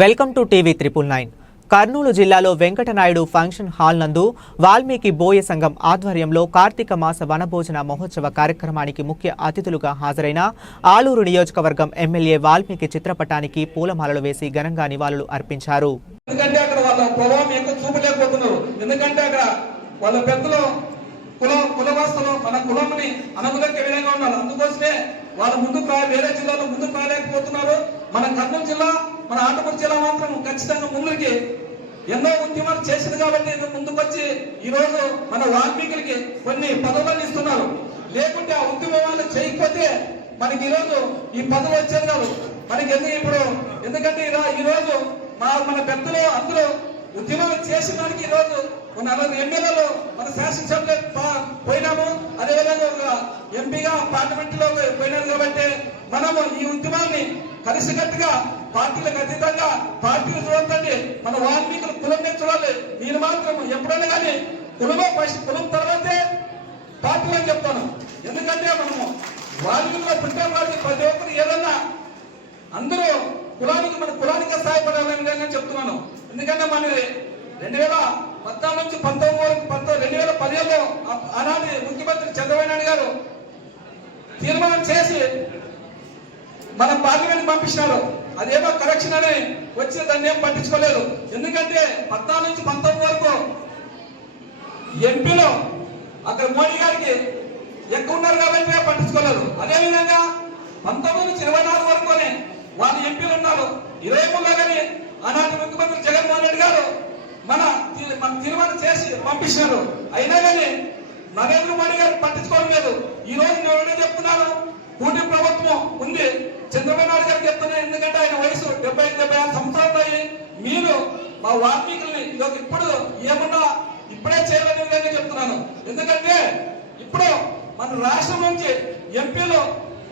Welcome to TV triple nine. Kurnool జిల్లాలో Venkatanaidu function hall నందు వాల్మీకి బోయ సంఘం ఆధ్వర్యంలో కార్తీక మాస వనభోజన మహోత్సవ కార్యక్రమానికి ముఖ్య అతిథులుగా హాజరైన ఆలూరు నియోజకవర్గం ఎమ్మెల్యే వాల్మీకి చిత్రపటానికి పూలమాలలు వేసి ఘనంగా నివాళులు అర్పించారు. ఎందుకంటే అక్కడ వాళ్ళ ప్రభావం చూపలేకపోతున్నారు. ఎందుకంటే అక్కడ వాళ్ళ పెద్దలు కులవాస్తులు మన కులంని అనుగుణంగా విధంగా ఉన్నారు. అందుకోసమే వాళ్ళు వేరే జిల్లాలో ముందు చేయలేకపోతున్నారు. మన కర్నూలు జిల్లా మన ఆంధ్రప్రదేశ్ జిల్లా మాత్రం ఖచ్చితంగా ముందుకి ఎన్నో ఉద్యమాలు చేసింది కాబట్టి ముందుకొచ్చి ఈ రోజు మన వాల్మీకులకి కొన్ని పదవులను ఇస్తున్నారు. లేకుంటే ఆ ఉద్యమాలు చేయకపోతే మనకి ఈ రోజు ఈ పదవి వచ్చేది కాదు. మనకి ఎందుకు ఇప్పుడు ఎందుకంటే ఇలా ఈ రోజు మా మన పెద్దలు అందరూ ఉద్యమాలు చేసిన దానికి ఈ రోజు మన నలుగురు ఎమ్మెల్యేలు మన శాసనసభలో పోయినాము. అదేవిధంగా ఒక ఎంపీగా పార్లమెంట్లో పోయినారు కాబట్టి మనము ఈ ఉద్యమాన్ని కలిసికట్టుగా పార్టీలకు అతీతంగా పార్టీలు చూడండి మన వాల్మీకులు కులం మీద చూడాలి. నేను మాత్రం ఎప్పుడైనా కానీ కులమో ఫస్ట్ కులం తర్వాతే అని చెప్తాను. ఎందుకంటే మనము వాల్మీకులు పుట్టిన వారికి ప్రతి ఒక్కరు ఏదన్నా అందరూ కులానికి మన కులానికే సహాయపడాలని చెప్తున్నాను. ఎందుకంటే మన రెండు వేల పద్నాలుగు నుంచి పంతొమ్మిది వరకు పంతొమ్మిది రెండు వేల పదిహేనులో ఆ- ఆనాటి ముఖ్యమంత్రి చంద్రబాబు నాయుడు గారు తీర్మానం చేసి మన పార్లమెంట్ పంపించినారు. అదేమో కరెక్షన్ అని వచ్చి దాన్ని ఏం పట్టించుకోలేదు. ఎందుకంటే పద్నాలుగు నుంచి పంతొమ్మిది వరకు ఎంపీలో అక్కడ మోడీ గారికి ఎక్కువ ఉన్నారు కాబట్టి పట్టించుకోలేదు. అదేవిధంగా పంతొమ్మిది నుంచి ఇరవై నాలుగు వరకునే వాళ్ళు ఎంపీలు ఉన్నారు. ఇరవై మూడులో కానీ ఆనాటి ముఖ్యమంత్రి జగన్మోహన్ రెడ్డి గారు మన మన తీర్మానం చేసి పంపించారు. అయినా కానీ నరేంద్ర మోడీ గారు పట్టించుకోవడం లేదు. ఈ రోజు నేను ఎవరైనా చెప్తున్నాను. కూటమి ప్రభుత్వం ఉంది. చంద్రబాబు నాయుడు గారు చెప్తున్నా ఎందుకంటే ఆయన వయసు డెబ్బై డెబ్బై ఆరు సంవత్సరాలు అయ్యి మీరు మా వాల్మీకుల్ని ఇదొక ఇప్పుడు ఏమన్నా ఇప్పుడే చేయాలని విధంగా చెప్తున్నాను. ఎందుకంటే ఇప్పుడు మన రాష్ట్రం నుంచి ఎంపీలు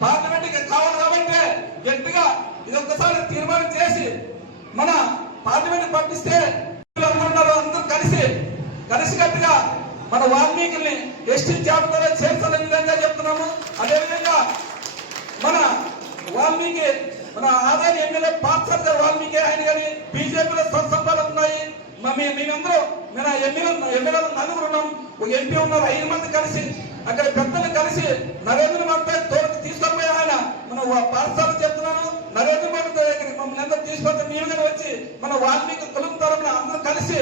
పార్లమెంట్కి కావాలి కాబట్టి గట్టిగా ఇది ఒక్కసారి తీర్మానం చేసి మన పార్లమెంట్ పంపిస్తే అనుకుంటున్నారు అందరూ కలిసి కలిసికట్టుగా మన వాల్మీకుల్ని ఎస్టీ జాబితాలో చేర్చాలని విధంగా చెప్తున్నాము. అదేవిధంగా మన వాల్మీకి మన ఆదాయ ఎమ్మెల్యే పాత్సర్ గారు వాల్మీకి ఆయన కానీ బీజేపీలో స్వసంపాలు ఉన్నాయి. మేమందరూ మన ఎమ్మెల్యే ఎమ్మెల్యే నలుగురు ఉన్నాం. ఒక ఎంపీ ఉన్నారు ఐదు మంది కలిసి అక్కడ పెద్దలు కలిసి నరేంద్ర మోడీ తోడు తీసుకొని ఆయన. మనం పాఠశాల చెప్తున్నాను. నరేంద్ర మోడీ దగ్గరికి మమ్మల్ని మీరు వచ్చి మన వాల్మీకి కులం తరపున అందరూ కలిసి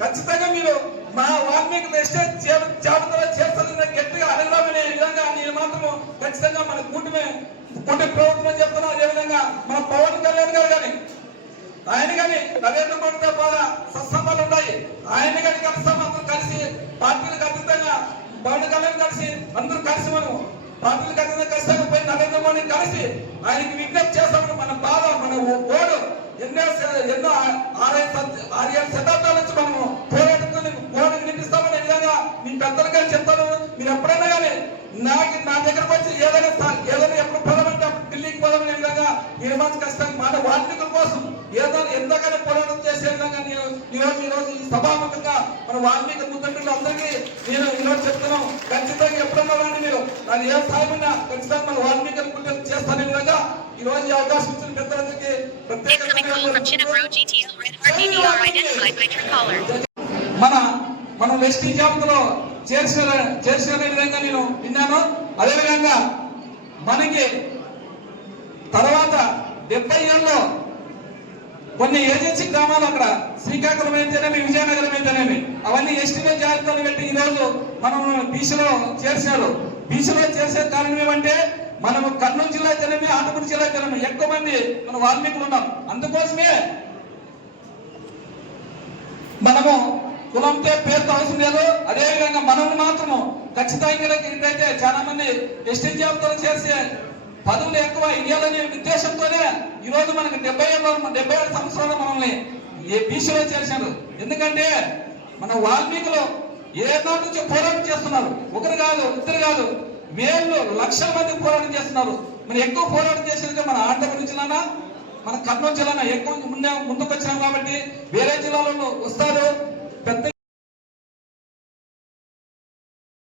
ఖచ్చితంగా మీరు మా వాల్మీకి ఎస్టేట్ జాబితాలో చేస్తారని గట్టిగా ఈ విధంగా నేను మాత్రం ఖచ్చితంగా మన కూటమి కూటమి ప్రభుత్వం చెప్తున్నా. అదేవిధంగా మన పవన్ కళ్యాణ్ గారు కానీ ఆయన కానీ నరేంద్ర మోడీతో బాగా సత్సంబాలు ఉన్నాయి ఆయన కానీ కలిసి కలిసి పార్టీలకు అతీతంగా పవన్ కళ్యాణ్ కలిసి అందరూ కలిసి మనం పార్టీలకు అతీతంగా కలిసి పోయి నరేంద్ర మోడీ కలిసి ఆయనకి విజ్ఞప్తి చేస్తామని మన బాధ మన ఓడు ఎన్నో ఎన్నో ఆరేడు ఆరేడు శతాబ్దాల నుంచి మనము పోరాడుతూ పోరాటం వినిపిస్తామనే విధంగా మీ పెద్దలు కానీ చెప్తాను మీరు ఎప్పుడైనా కానీ నాకు నా దగ్గరకు వచ్చి ఏదైనా ఏదైనా ఎప్పుడు పదమంటే అప్పుడు ఢిల్లీకి పదమనే విధంగా మీరు కష్టం ఖచ్చితంగా మన వాటి కోసం ఏదైనా ఎంతగానో పోరాటం చేసే విధంగా నేను ఈ రోజు ఈ రోజు ఈ సభాముఖంగా మన వాల్మీకి ముద్దంటులు అందరికీ నేను ఈ రోజు చెప్తున్నాను. ఖచ్చితంగా ఎప్పుడన్నా కానీ మీరు. నాకు ఏ ఖచ్చితంగా మన వాల్మీకి చేస్తానే విధంగా ఈ రోజు ఈ అవకాశం ఇచ్చిన పెద్దలందరికీ Truecaller. మన మనం ఎస్టీ జాబితాలో చేర్చిన చేర్చిన విధంగా నేను విన్నాను. అదేవిధంగా మనకి తర్వాత డెబ్బై ఏళ్ళలో కొన్ని ఏజెన్సీ గ్రామాలు అక్కడ శ్రీకాకుళం అయితేనేమి విజయనగరం అయితేనేమి. అవన్నీ ఎస్టీలో జాబితాలు పెట్టి ఈ రోజు మనం బీసీలో చేర్చారు. బీసీలో చేసే కారణం ఏమంటే మనము కర్నూలు జిల్లా అయితేనేమి ఆంధ్రప్రదేశ్ జిల్లా అయితేనేమి ఎక్కువ మంది మన వాల్మీకులు ఉన్నాం. అందుకోసమే మనము కులంతో పేరుతో అవసరం లేదు. అదేవిధంగా మనల్ని మాత్రము ఖచ్చితంగా అయితే చాలా మంది ఎస్టీ జాబితాలు చేసే పదవులు ఎక్కువ ఇయ్యాలనే ఉద్దేశంతోనే ఈ రోజు మనకి డెబ్బై ఏళ్ళ డెబ్బై ఏడు సంవత్సరాలు మనల్ని ఏ బీసీలో చేశారు ఎందుకంటే మన వాల్మీకులు ఏ నుంచి పోరాటం చేస్తున్నారు? ఒకరు కాదు ఇద్దరు కాదు వేళ్ళు లక్షల మంది పోరాటం చేస్తున్నారు. మరి ఎక్కువ పోరాటం చేసేది మన ఆంధ్రప్రదేశ్ జిల్లానా మన కర్నూలు జిల్లానా? ఎక్కువ ముందే ముందుకు వచ్చినాం కాబట్టి వేరే జిల్లాలలో వస్తారు. పెద్ద